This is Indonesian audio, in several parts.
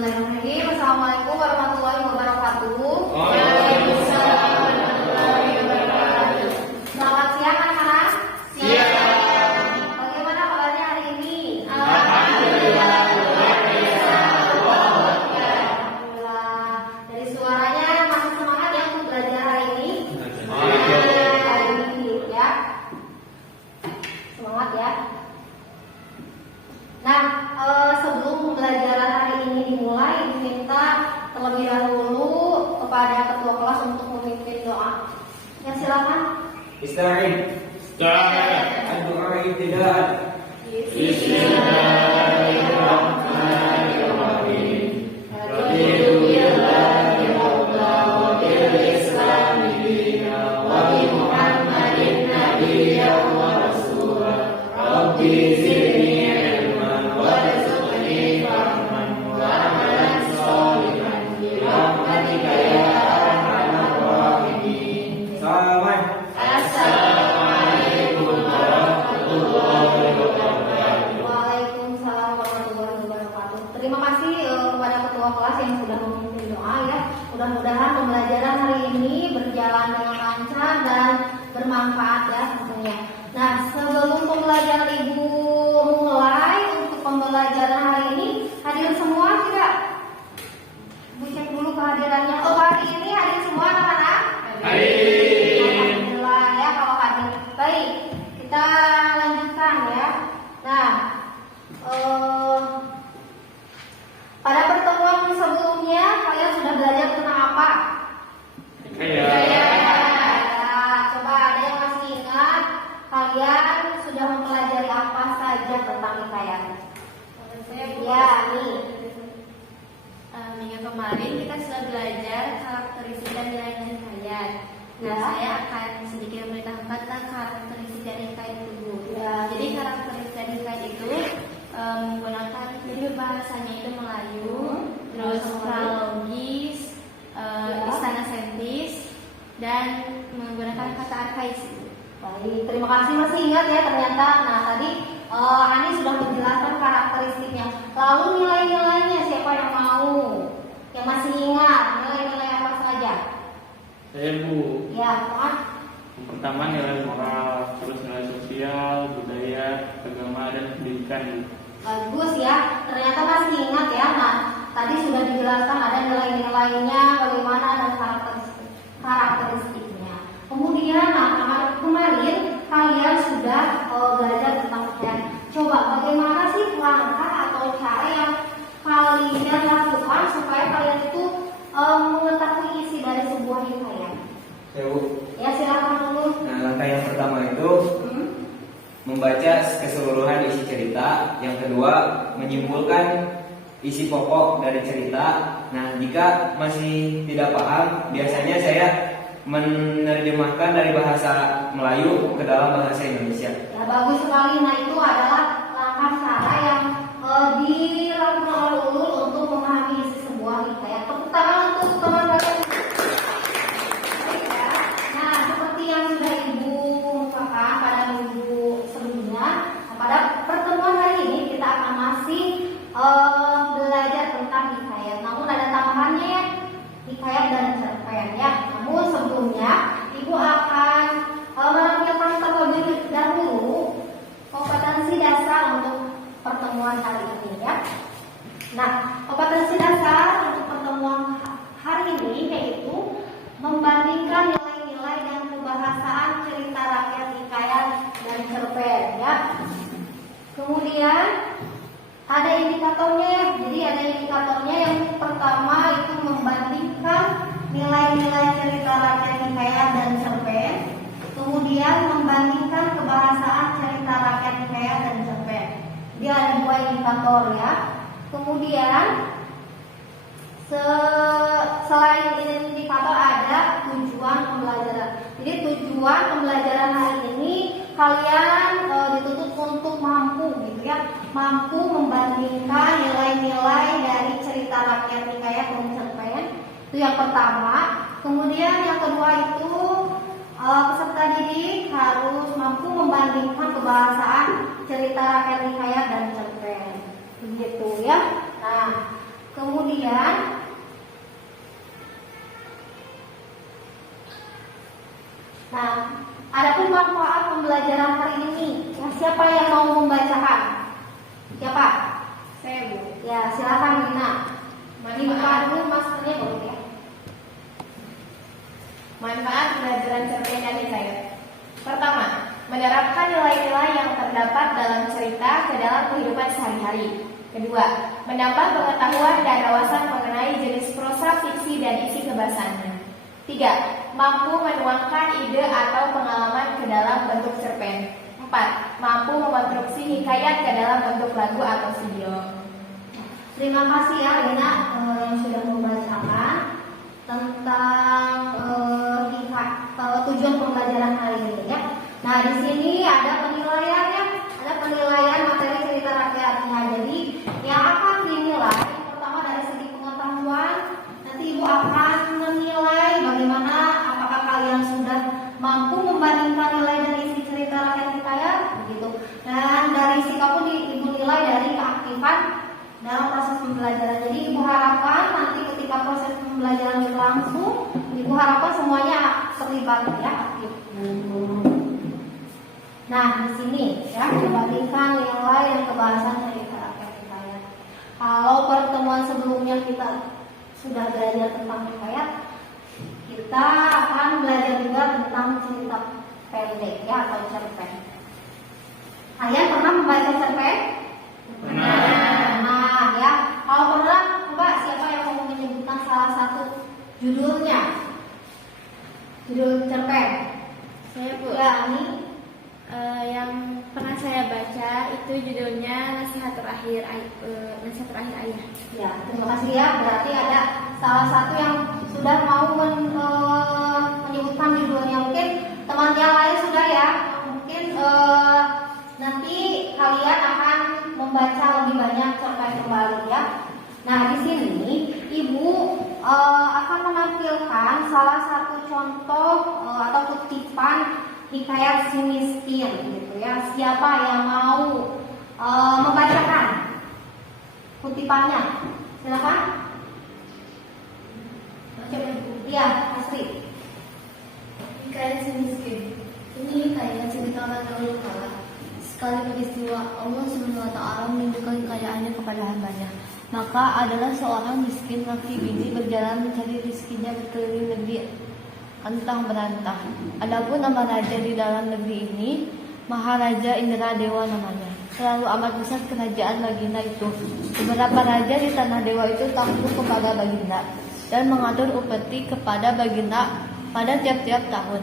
Bismillahirrahmanirrahim. Assalamualaikum warahmatullahi wabarakatuh. Waalaikumsalam warahmatullahi wabarakatuh. Selamat siang anak-anak. Siang. Bagaimana kabarnya hari ini? Alhamdulillah luar biasa. Alhamdulillah. Dari suaranya masih semangat ya untuk belajar hari ini? Hari ini ya. Semangat ya. Nah, sebelum pembelajaran hari ini dimulai, diminta terlebih dahulu kepada ketua kelas untuk memimpin doa. Ya, silakan. Ista'in. Doa ibtidaan. Bismillahirrahmanirrahim. Raditu billahi mawla wa bil islami dina wa bi Muhammadin nabiyyan wa rasulah. Rabbi zidni ilman warzuqni fahman wa amalan sholihan bi rahmatika ya arhamar rahimin. Salaman. Assalamualaikum warahmatullahi wabarakatuh. Waalaikumsalam warahmatullahi wabarakatuh. Terima kasih kepada ketua kelas yang sudah memimpin doa ya. Mudah-mudahan pembelajaran hari ini berjalan dengan lancar dan bermanfaat ya tentunya. Nah, sebelum pembelajaran Ibu mulai untuk pembelajaran hari ini, hadir semua tidak? Ibu cek dulu kehadirannya. Oh, hari ini hadir semua anak-anak? Hadir. Alhamdulillah ya kalau hadir. Baik, kita lanjutkan ya. Nah, pada pertemuan sebelumnya kalian sudah belajar tentang apa? Ya. Coba ada yang masih ingat? Kalian sudah mempelajari apa saja tentang hikayat? Ya, nih. Minggu kemarin kita sudah belajar karakteristik dan nilai hikayat. Nah, Ya. saya akan sedikit memberitahukan tentang karakteristik dari hikayat itu. Ya. Jadi karakteristik dari hikayat itu menggunakan jadi bahasanya itu Melayu, terus prologis, istana sentis, dan menggunakan kata arkais. Baik, terima kasih masih ingat ya ternyata. Nah, tadi Ani sudah menjelaskan karakteristiknya. Lalu nilai-nilainya siapa yang mau? Yang masih ingat nilai-nilai apa saja? Saya Bu, Ya, Tuhan. yang pertama nilai moral, terus nilai sosial, budaya, agama, dan pendidikan. Bagus ya, ternyata masih ingat ya. Nah, tadi sudah dijelaskan ada nilai-nilainya, bagaimana dan karakteristiknya. Kemudian, nah, kemarin kalian sudah belajar tentang hikayat. Coba bagaimana sih langkah atau cara yang kalian lakukan supaya kalian itu mengetahui isi dari sebuah hikayat? Ya, Bu. Ya, silakan dulu. Nah, langkah yang pertama itu membaca keseluruhan isi cerita. Yang kedua, menyimpulkan isi pokok dari cerita. Nah, jika masih tidak paham, biasanya saya menerjemahkan dari bahasa Melayu ke dalam bahasa Indonesia. Ya, bagus sekali. Nah, itu adalah langkah cara yang dilakukan oleh Ulul untuk memahami isi sebuah hikayat. Tepuk tangan untuk teman-teman. Baik ya. Nah, seperti yang sudah Ibu ungkapkan pada minggu sebelumnya, pada pertemuan hari ini kita akan masih belajar tentang hikayat. Namun ada tambahannya ya, hikayat dan cerpen ya. Namun sebelumnya Ibu akan menampilkan terlebih dahulu kompetensi dasar untuk pertemuan hari ini ya. Nah, kompetensi dasar untuk pertemuan hari ini yaitu membandingkan nilai-nilai dan kebahasaan cerita rakyat, hikayat dan cerpen ya. Kemudian ada indikatornya ya. Jadi ada indikatornya, yang pertama itu membandingkan nilai-nilai cerita rakyat, hikayat dan cerpen. Kemudian membandingkan kebahasaan cerita rakyat, hikayat dan cerpen. Dia ada dua indikator ya. Kemudian selain indikator ada tujuan pembelajaran. Jadi tujuan pembelajaran hari ini kalian dituntut untuk mampu gitu ya, mampu membandingkan nilai-nilai dari cerita rakyat, hikayat dan cerpen. Itu yang pertama. Kemudian yang kedua itu peserta didik harus mampu membandingkan kebahasaan cerita rakyat, hikayat dan cerpen. Begitu ya. Nah, kemudian kemudian nah, adapun manfaat pembelajaran hari ini, ya, siapa yang mau membacakan? Siapa? Saya, Bu. Ya, silakan Rina. Dibuka dulu maskernya boleh ya. Manfaat pembelajaran cerpen dan hikayat. Pertama, menerapkan nilai-nilai yang terdapat dalam cerita ke dalam kehidupan sehari-hari. Kedua, menambah pengetahuan dan wawasan mengenai jenis prosa, fiksi, dan isi kebahasaannya. Tiga, mampu menuangkan ide atau pengalaman ke dalam bentuk cerpen. Empat, mampu mengonstruksi hikayat ke dalam bentuk lagu atau video. Terima kasih ya Rina yang sudah membacakan tentang tujuan pembelajaran hari ini ya. Nah, di sini ada penilaiannya, ada penilaian materi cerita rakyatnya. Jadi yang akan dinilai yang pertama dari segi pengetahuan, nanti Ibu akan menilai bagaimana apakah kalian sudah mampu membandingkan nilai dari isi cerita rakyat hikayat begitu. Dan dari sikap pun Ibu nilai dari keaktifan dalam proses pembelajaran. Jadi Ibu harapkan nanti ketika proses pembelajaran berlangsung, Ibu harapkan semuanya terlibat ya aktif. Nah, di sini ya membandingkan nilai dan kebahasan cerita rakyat hikayat. Kalau pertemuan sebelumnya kita sudah belajar tentang hikayat, kita akan belajar juga tentang cerita pendek ya atau cerpen. Kalian pernah membaca cerpen? Pernah. Nah, ya. Kalau pernah, coba siapa yang mau menyebutkan salah satu judulnya? Judul cerpen. Saya, Bu. Ya, ini Yang pernah saya baca itu judulnya Nasihat Terakhir Ayah. ya. Terima kasih ya. Berarti ada salah satu yang sudah mau menyebutkan judulnya. Mungkin teman yang lain sudah ya. Mungkin nanti kalian akan membaca lebih banyak cerpen kembali ya. Nah, di sini Ibu akan menampilkan salah satu contoh atau kutipan hikayat si miskin gitu ya. Siapa yang mau membacakan kutipannya? Silakan. Iya, Asri. Hikayat si miskin. Ini hikayat cerita orang dahulu kala. Sekali peristiwa Allah SWT menunjukkan kekayaannya kepada hambanya. Maka adalah seorang miskin laki bini berjalan mencari rizkinya berkeliling negeri antah berantah. Adapun nama raja di dalam negeri ini Maharaja Indra Dewa namanya. Selalu amat besar kerajaan Baginda itu. Beberapa raja di tanah dewa itu takut kepada Baginda dan mengatur upeti kepada Baginda pada tiap-tiap tahun.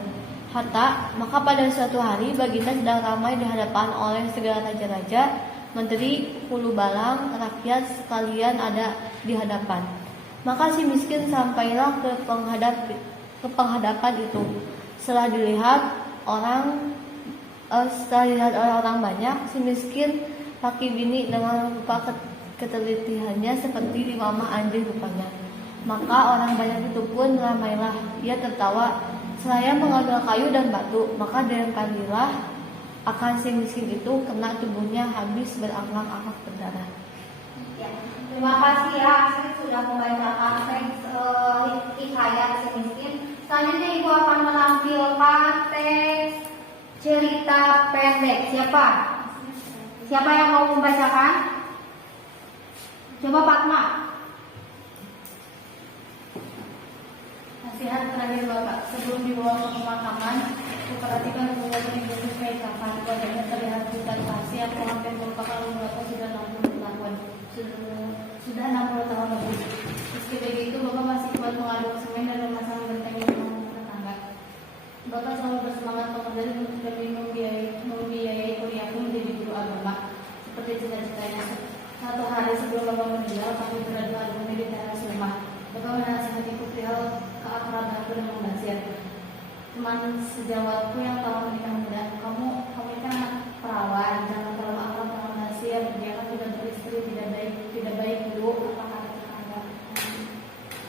Hatta, maka pada suatu hari Baginda sedang ramai dihadapan oleh segala raja-raja, menteri, hulu balang, rakyat sekalian ada di hadapan. Maka si miskin sampailah ke penghadapan itu. Setelah dilihat oleh orang banyak, si miskin laki bini dengan rupa ketelitiannya seperti dimamah anjing rupanya. Maka orang banyak itu pun ramailah. Ia tertawa seraya mengambil kayu dan batu. Maka dilemparilah akan si miskin itu, kena tubuhnya habis berangan-angan berdarah. Ya, terima kasih ya Asri sudah membacakan teks hikayat si miskin. Selanjutnya Ibu akan menampilkan teks cerita pendek. Siapa? Siapa yang mau membacakan? Coba Fatma. Nasihat terakhir Bapak, sebelum dibawa ke pemakaman, perhatikan bahwa bungkus kain kafan. Badannya terlihat bukan pasti, aku hampir merupakan Bapak sudah 60 tahun. Sudah 60 tahun lebih. Meski begitu, Bapak masih kuat mengaduk semen dan memasang genteng dengan tetangga. Bapak selalu bersemangat bekerja dan membiayai kuliahku menjadi guru agama seperti cita-citanya. Satu hari sebelum Bapak meninggal, kami berada di teras rumah. Bapak menasihatiku perihal keakrabanku dengan Basir, teman sejawatku yang telah menikah muda. Kamu ini kan anak perawan, jangan terlalu akrab dengan Basir. Dia kan tidak beristri, tidak baik dulu. Apa kata tetangga?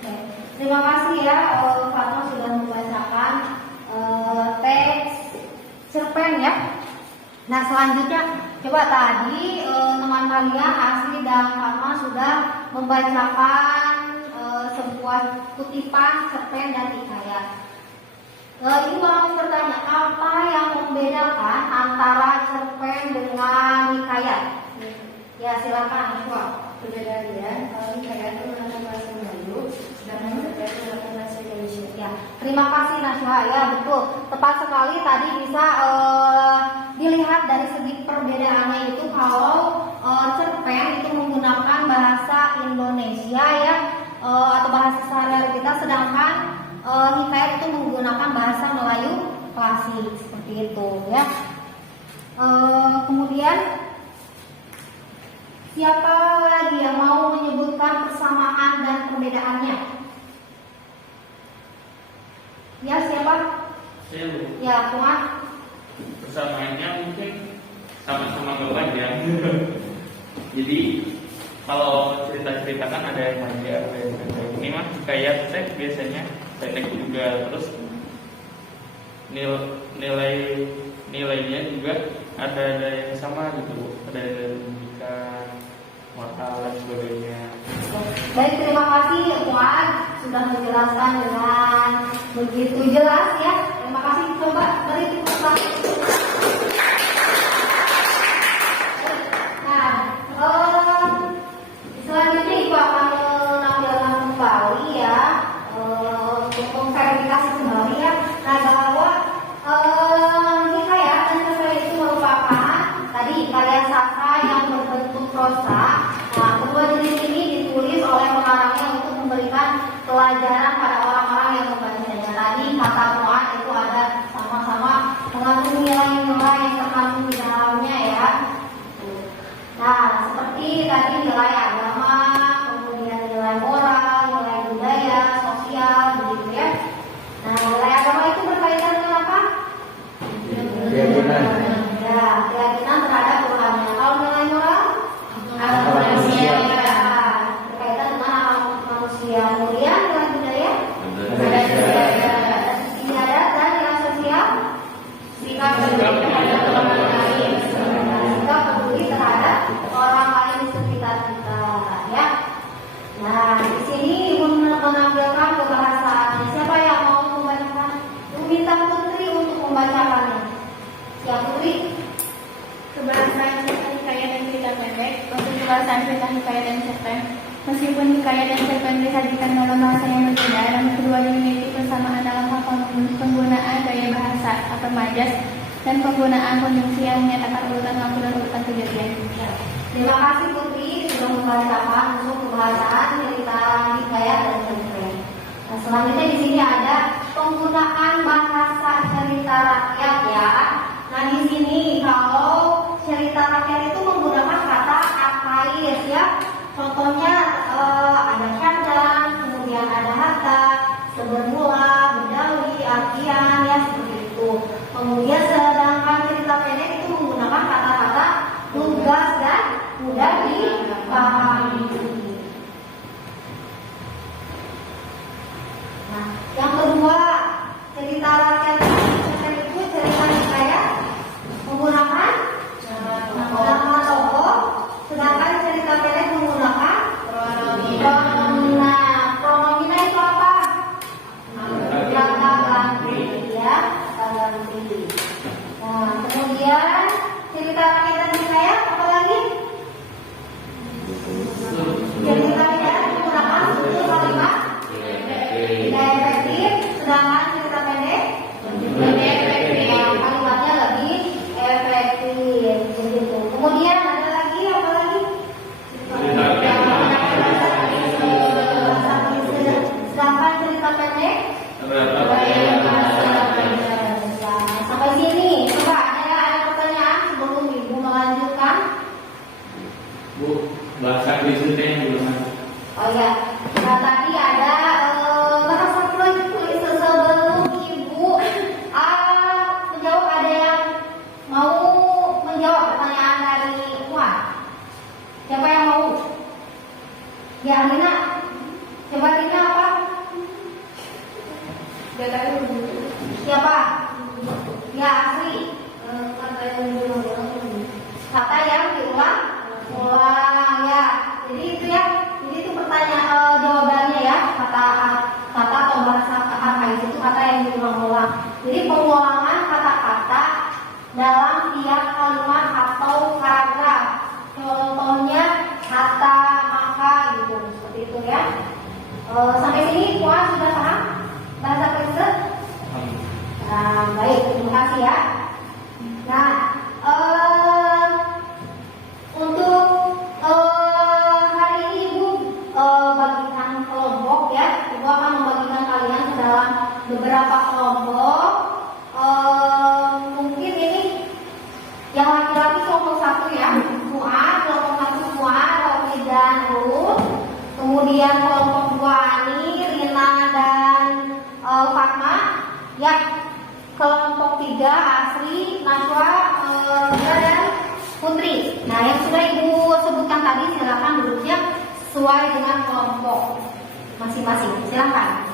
Baik. Terima kasih ya Fatma sudah membacakan teks cerpen ya. Nah, selanjutnya coba tadi teman kalian Asli dan Fatma sudah membacakan sebuah kutipan, cerpen, dan hikayat. Ini mau bertanya, apa yang membedakan antara cerpen dengan hikayat? Ya silakan, Ibu. Perbedaannya, kalau hikayat itu menggunakan bahasa Melayu, sedangkan cerpen itu menggunakan bahasa Indonesia. Ya, terima kasih Nasya. Ya betul, tepat sekali tadi bisa dilihat dari segi perbedaannya itu kalau cerpen itu menggunakan bahasa Indonesia ya atau bahasa sehari-hari kita, sedangkan hikayat itu menggunakan bahasa Melayu klasik seperti itu ya. Kemudian siapa lagi yang mau menyebutkan persamaan dan perbedaannya? Ya siapa? Saya lupa. Ya Tuhan. Persamaannya mungkin sama-sama nggak panjang. Jadi kalau cerita-cerita kan ada yang panjang, ada yang pendek. Ini mah kayak teks biasanya pendek juga, terus nilainya juga ada yang sama gitu, ada pendidikan, moral dan sebagainya. Baik, terima kasih Tuhan sudah menjelaskan dengan begitu jelas ya. Terima kasih. Coba beri tepuk tangan. Nah, selanjutnya Ibu akan menampilkan kembali ya untuk verifikasi kembali ya. Nah, bahwa hikayat dan cerpen itu merupakan tadi karya sastra yang berbentuk prosa. Nah, kedua jenis ini ditulis oleh pengarangnya untuk memberikan pelajaran pada orang-orang yang membacanya. Tadi kata Tuhan itu ada sama-sama mengandung nilai-nilai yang terkandung di dalamnya ya. Nah, seperti tadi nilai agama, kemudian nilai moral, nilai budaya, sosial, begitu ya. Nah, nilai agama itu berkaitan dengan apa? Keyakinan. Ya, keyakinan terhadap Tuhannya. Kalau nilai moral, agama manusia. Berkaitan dengan akal manusia. Kemudian nilai budaya, istiadat dan nilai sosial, sikap peduli terhadap orang lain, sikap peduli terhadap orang lain di sekitar kita, ya. Nah, di sini Ibu menampilkan kebahasaannya. Siapa yang mau membacakan? Ibu minta Putri untuk membacakannya. Siapa Putri? Kebahasaan cerita hikayat dan cerita pendek. Untuk kebahasaan cerita hikayat dan cerpen, meskipun hikayat dan cerpen disajikan dalam bahasa yang berbeda, namun keduanya memiliki persamaan dalam hal penggunaan gaya bahasa atau majas dan penggunaan konjungsi yang menyatakan urutan waktu dan urutan kejadian. Terima kasih Putri sudah membacakan untuk kebahasaan cerita hikayat dan cerpen. Nah, selanjutnya di sini ada penggunaan bahasa cerita rakyat ya. Nah, di sini kalau cerita rakyat itu menggunakan kata arkhais ya. Contohnya ada syahdan, kemudian ada hatta, sebermula, bedawi, artian ya seperti itu. Kemudian sedangkan cerita pendek itu menggunakan kata-kata lugas dan mudah dipahami. Nah, yang kedua, cerita rakyat itu cerita hikayat menggunakan nama tokoh, sedangkan cerita pendek menggunakan pronomen. Nah, pronomina itu apa? Kata ganti ya, kata ganti. Nah, kemudian cerita rakyat dan hikayat apa lagi? Cerita hikayat menggunakan struktur kalimat tidak efektif, sedangkan cerita pendek lebih efektif. Kalimatnya lebih efektif. Begitu. Kemudian ada lagi apa lagi? Sedangkan cerita pendek sampai sini. Coba ada pertanyaan sebelum Ibu melanjutkan? Bu, bahasa Inggrisnya yang belum ada. Oh ya, nah, tadi ada kata satu lagi tulis sebelum Ibu menjawab, ada yang mau menjawab pertanyaan dari Tuan? Siapa yang mau? Ya, Lina. Coba Lina apa? Siapa? Ya, Asri. Kata yang diulang ya. Jadi itu ya. Jadi itu pertanyaan jawabannya ya. Kata Sampai sini puas sudah paham bahasa present? Nah, baik, terima kasih ya. Nah, untuk hari ini Ibu bagikan kelompok ya. Ibu akan membagikan kalian ke dalam beberapa kelompok. Mungkin ini yang laki-laki kelompok 1 ya, Fuad, kelompok 1 Fuad, Rofi dan Ruth. Kemudian kelompok 2 Ani, Rina dan Fatma. Ya, kelompok 3 Asri, Najwa, dan Putri. Nah, yang sudah Ibu sebutkan tadi silakan duduknya sesuai dengan kelompok masing-masing. Silakan.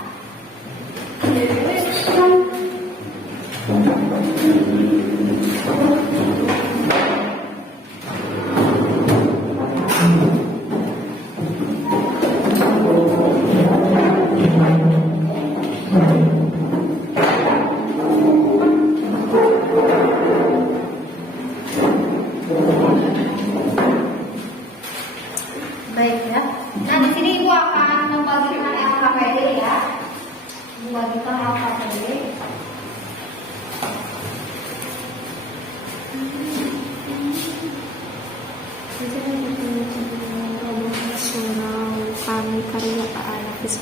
Baik ya. Nah, di sini Ibu akan membagikan LKPD ya. Membagikan LKPD. Kami karya Pak Anafis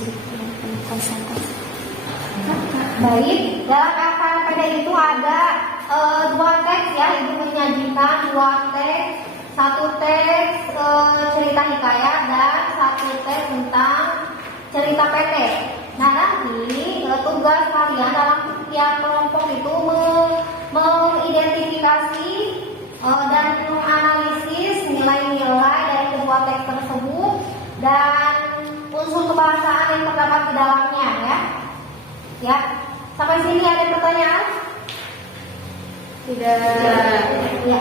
konsentrasi. Baik, dalam LKPD itu ada 2 teks ya. Ibu menyajikan 2 teks. 1 teks cerita hikayat dan 1 teks tentang cerita pendek. Nah, nanti tugas kalian dalam setiap kelompok itu mengidentifikasi dan menganalisis nilai-nilai dari kedua teks tersebut dan unsur kebahasaan yang terdapat di dalamnya ya. Ya, sampai sini ada pertanyaan? Tidak. Ya.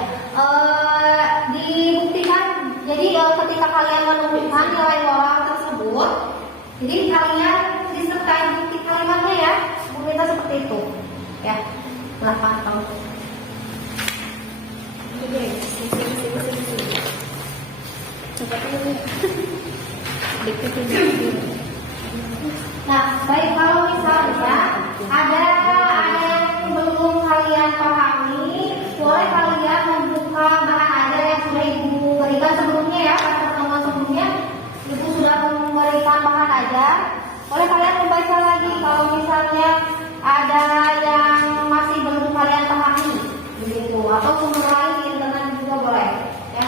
Dibuktikan. Jadi ketika kalian menemukan nilai moral tersebut, jadi kalian disertai bukti kalimatnya ya. Buktinya seperti itu. Ya. Silahkan kamu. Coba dulu. Nah, baik, kalau misalnya ada yang belum kalian pahami, boleh kalian membuka bahan ajar yang sudah Ibu berikan sebelumnya ya. Pada pertemuan sebelumnya Ibu sudah memberikan bahan ajar. Boleh kalian membaca lagi kalau misalnya ada yang masih belum kalian pahami, begitu. Atau sumber lain di internet juga boleh ya.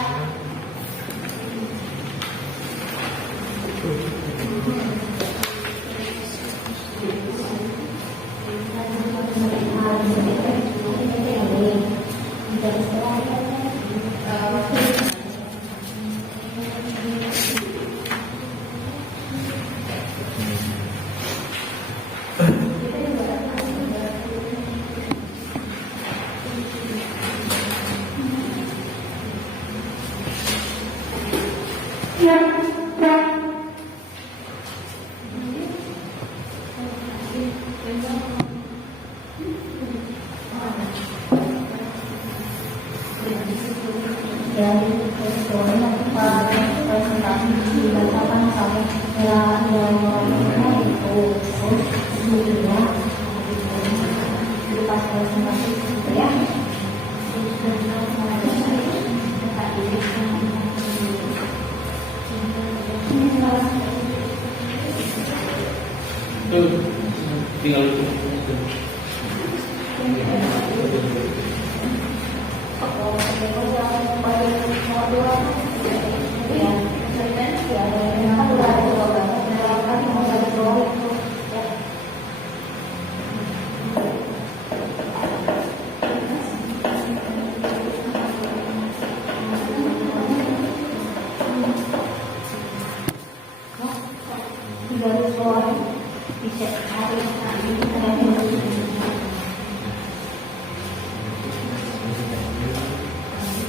Tinggal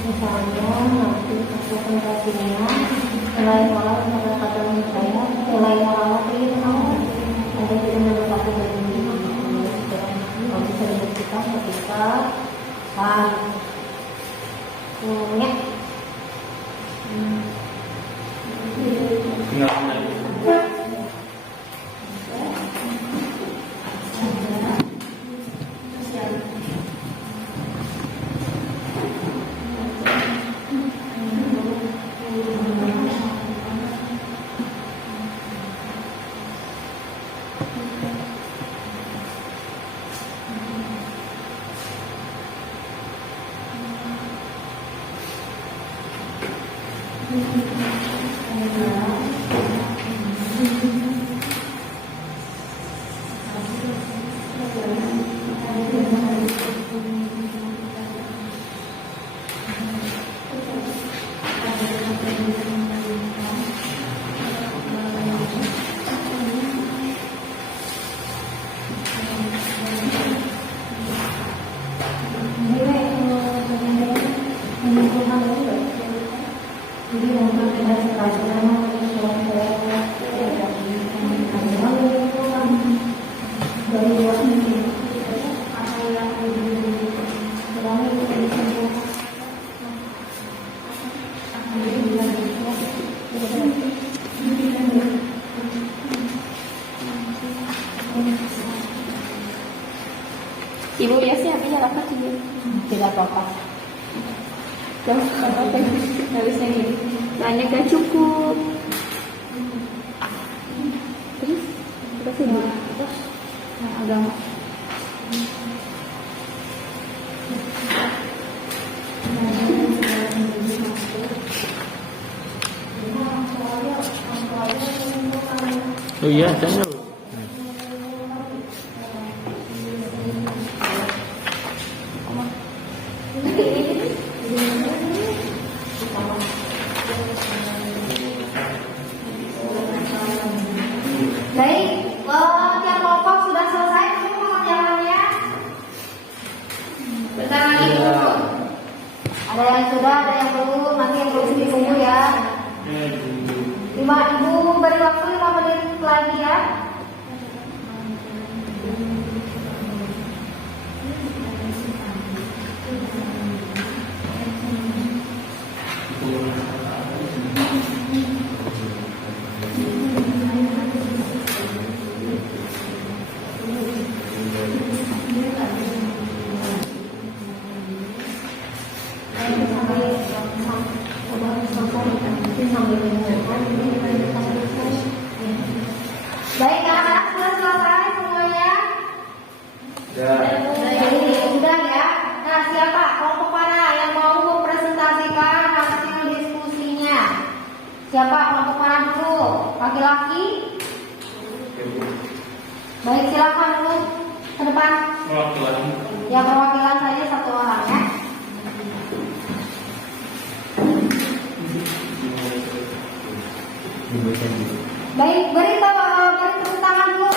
misalnya nanti konsentrasinya nilai moral pada kata saya nilai moral itu mau ada tidak mendapati begini kalau bisa dibuktikan ketika ya tinggal Ibu ya sih HP-nya apa sih? Tidak apa-apa. Terus apa harusnya gini? Nanya gak cukup. Terus ibu? Terus agama. Oh iya, tanya. Baik, tiap kelompok sudah selesai semua pengerjaannya. Bentar lagi Bu. Ada yang sudah, ada yang belum. Nanti yang belum ditunggu ya. Ibu beri waktu 5 menit lagi ya. Baik, anak-anak sudah selesai semuanya. Ya. Jadi sudah ya. Nah, siapa kelompok mana yang mau mempresentasikan hasil diskusinya? Siapa kelompok mana dulu? Laki-laki? Baik, silakan dulu ke depan. Perwakilan. Ya, perwakilan saja satu orang ya. Baik, beri tepuk tangan dulu.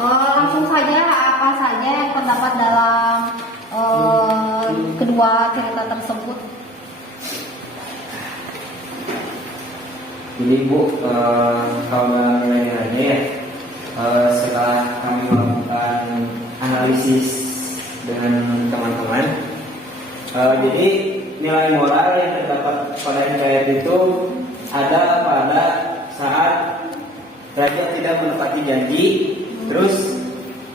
Langsung saja apa saja yang terdapat dalam kedua cerita tersebut. Jadi Bu, kalau dalam nilai-nilainya ya, setelah kami melakukan analisis dengan teman-teman, jadi nilai moral yang terdapat pada hikayat itu ada pada saat raja tidak menepati janji. Terus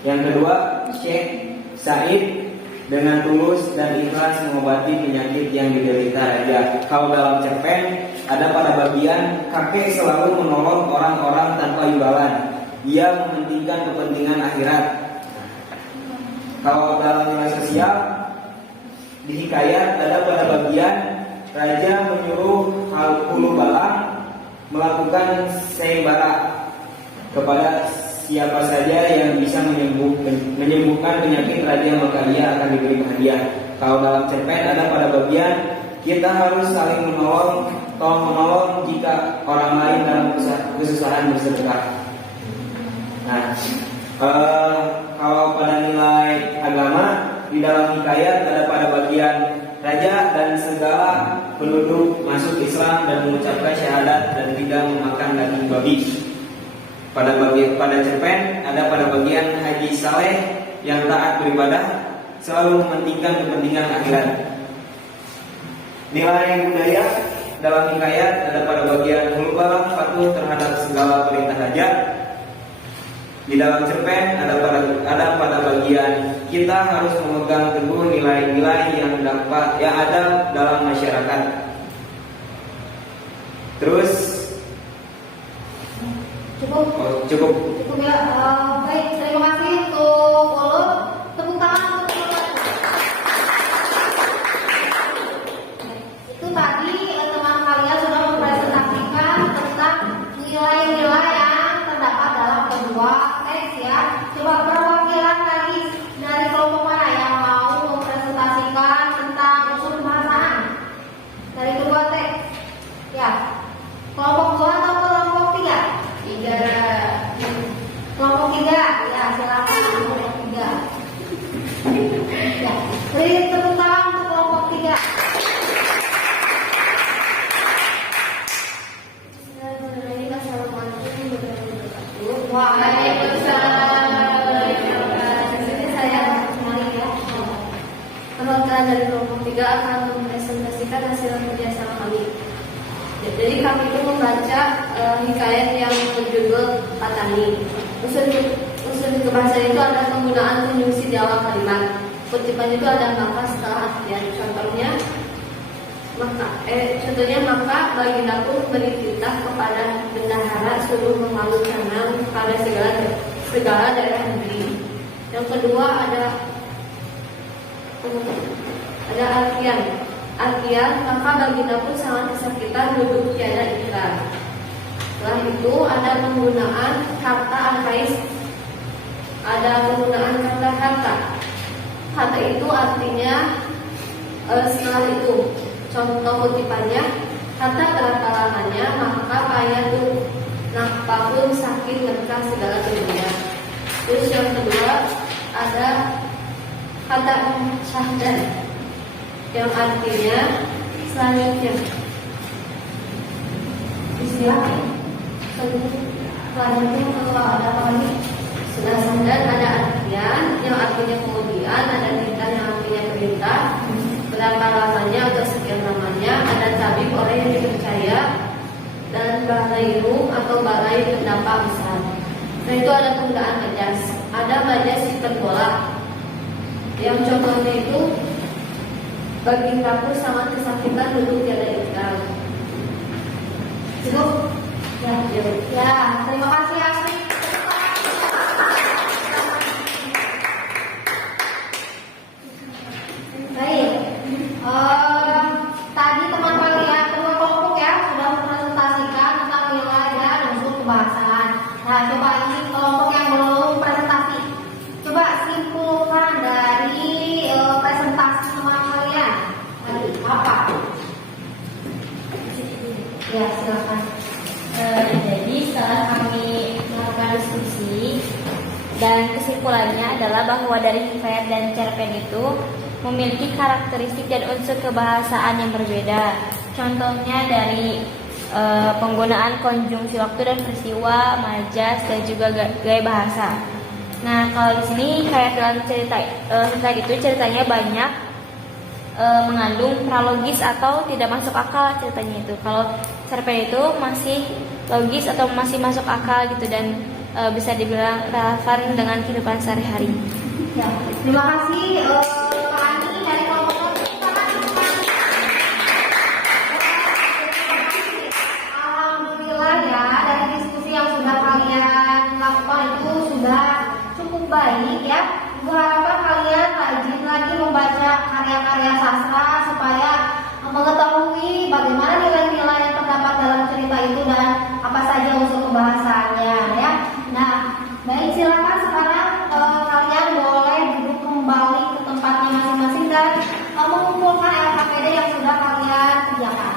yang kedua, Syekh Said dengan tulus dan ikhlas mengobati penyakit yang diderita raja. Kalau dalam cerpen ada pada bagian kakek selalu menolong orang-orang tanpa imbalan. Ia mementingkan kepentingan akhirat. Kalau dalam nilai sosial di hikayat ada pada bagian raja menyuruh Hulu Balang melakukan sayembara kepada siapa saja yang bisa menyembuhkan penyakit raja, maka ia akan diberi hadiah. Kalau dalam cerpen ada pada bagian kita harus saling menolong jika orang lain dalam kesusahan bersedekah. Nah, kalau pada nilai agama di dalam hikayat ada pada bagian raja dan segala penduduk masuk Islam dan mengucapkan syahadat dan tidak memakan daging babi. Pada cerpen ada pada bagian Haji Saleh yang taat beribadah selalu mementingkan kepentingan akhirat. Nilai budaya dalam hikayat ada pada bagian Hulu Balang patuh terhadap segala perintah raja. Di dalam cerpen ada pada bagian kita harus memegang teguh nilai-nilai yang ada dalam masyarakat. Terus cukup ya. Baik, terima kasih untuk Ulul. Tepuk tangan untuk Ulul. Itu tadi teman kalian sudah mempresentasikan tentang nilai-nilai yang terdapat dalam kedua teks ya. Coba perwakilan lagi dari kelompok mana yang mau mempresentasikan tentang unsur kebahasaan dari kedua teks? Ya, kelompok 2 atau kelompok 3? 3. Kelompok 3, ya silakan kelompok 3. Ya, beri tepuk tangan untuk kelompok 3. Waalaikumsalam. Saya kembali ya. Perwakilan dari kelompok 3 akan mempresentasikan hasil kerjasama kami. Jadi kami itu membaca hikayat yang berjudul Patani. Unsur kebahasaan itu ada penggunaan konjungsi di awal kalimat. Kutipan itu ada maka setelah artian. Contohnya maka baginda pun beri titah kepada bendahara suruh memalu canang pada segala daerah negeri. Yang kedua ada artian maka baginda pun sangat kesakitan duduk tiada ikrar. Setelah itu ada penggunaan kata arkais. Ada penggunaan kata harta. Harta itu artinya setelah itu. Contoh kutipannya, harta berapa lamanya maka kaya tuh napa pun sakit mereka segala dunia. Terus yang kedua ada kata syahdan yang artinya selanjutnya. Istilah selanjutnya kalau ada apa lagi? Sudah syahdan ada artian yang artinya kemudian, ada perintah yang artinya perintah. Berapa lamanya atau sekian lamanya, ada tabib orang yang dipercaya, dan balairu atau balai berdampak besar. Nah itu ada penggunaan majas. Ada majas hiperbola yang contohnya itu baginda pun sangat kesakitan duduk tiada ikrar. Cukup? Ya, terima kasih Asri. Baik. Tadi teman kalian teman kelompok ya sudah mempresentasikan tentang nilai dan unsur kebahasaan. Nah, coba ini kelompok yang belum presentasi. Coba simpulkan dari presentasi teman kalian. Tadi apa? Ya, silakan. Jadi setelah kami melakukan diskusi dan kesimpulannya adalah bahwa dari hikayat dan cerpen itu memiliki karakteristik dan unsur kebahasaan yang berbeda. Contohnya dari penggunaan konjungsi waktu dan peristiwa, majas, dan juga gaya bahasa. Nah, kalau di sini kayak dalam cerita itu ceritanya banyak mengandung pralogis atau tidak masuk akal ceritanya itu. Kalau cerpen itu masih logis atau masih masuk akal gitu dan bisa dibilang relevan dengan kehidupan sehari-hari. Ya, terima kasih Pak Ani dari kelompok. Alhamdulillah ya, dari diskusi yang sudah kalian lakukan itu sudah cukup baik ya. Ibu harapkan kalian rajin lagi membaca karya-karya sastra supaya mengetahui bagaimana nilai-nilai yang terdapat dalam cerita itu dan apa saja unsur kebahasaannya ya. Nah, baik silakan sekarang kalian boleh duduk kembali ke tempatnya masing-masing dan mengumpulkan LKPD yang sudah kalian kerjakan.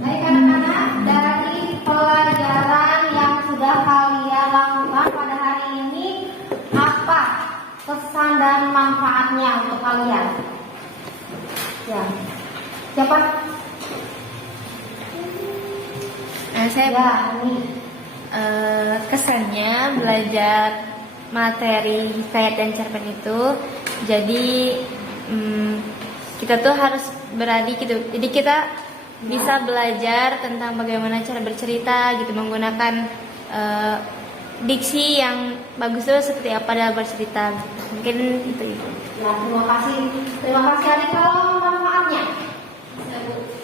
Baik anak-anak, dari pelajaran yang sudah kalian lakukan pada hari ini, apa kesan dan manfaatnya untuk kalian? Ya, siapa? Saya Ya, ini. kesannya belajar materi hikayat dan cerpen itu, jadi kita tuh harus berani gitu. Jadi kita bisa belajar tentang bagaimana cara bercerita gitu, menggunakan diksi yang bagus tuh seperti apa dalam bercerita. Mungkin itu. Ya, terima kasih. Terima kasih adik. Kalau manfaatnya?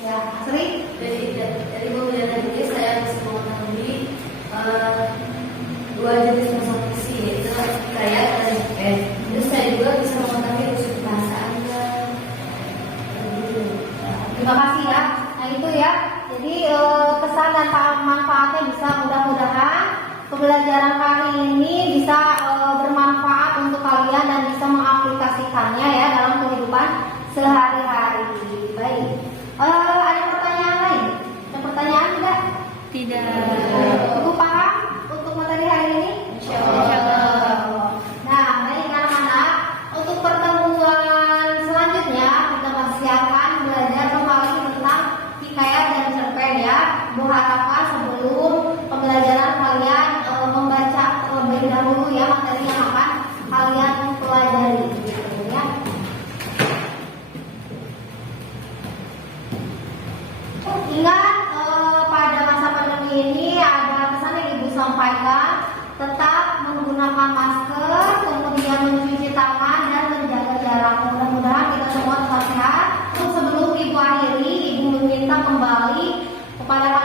Ya, Asri. Dari pembelajaran ini saya bisa mengetahui dua jenis bahasa fiksi, yaitu hikayat dan cerpen. Terus saya juga bisa mengetahui unsur kebahasaannya. Terima kasih ya. Nah itu ya. Jadi kesan dan manfaatnya bisa mudah-mudahan pembelajaran kali ini bisa bermanfaat untuk kalian dan bisa mengaplikasikannya ya dalam kehidupan sehari-hari. Baik. Ada pertanyaan lain? Ada pertanyaan tidak? Tidak. Cukup paham untuk materi hari ini? Insya Allah. Nah, baik. menggunakan masker, kemudian mencuci tangan dan menjaga jarak. Mudah-mudahan kita semua tetap sehat. Sebelum ibu akhiri, ibu meminta kembali kepada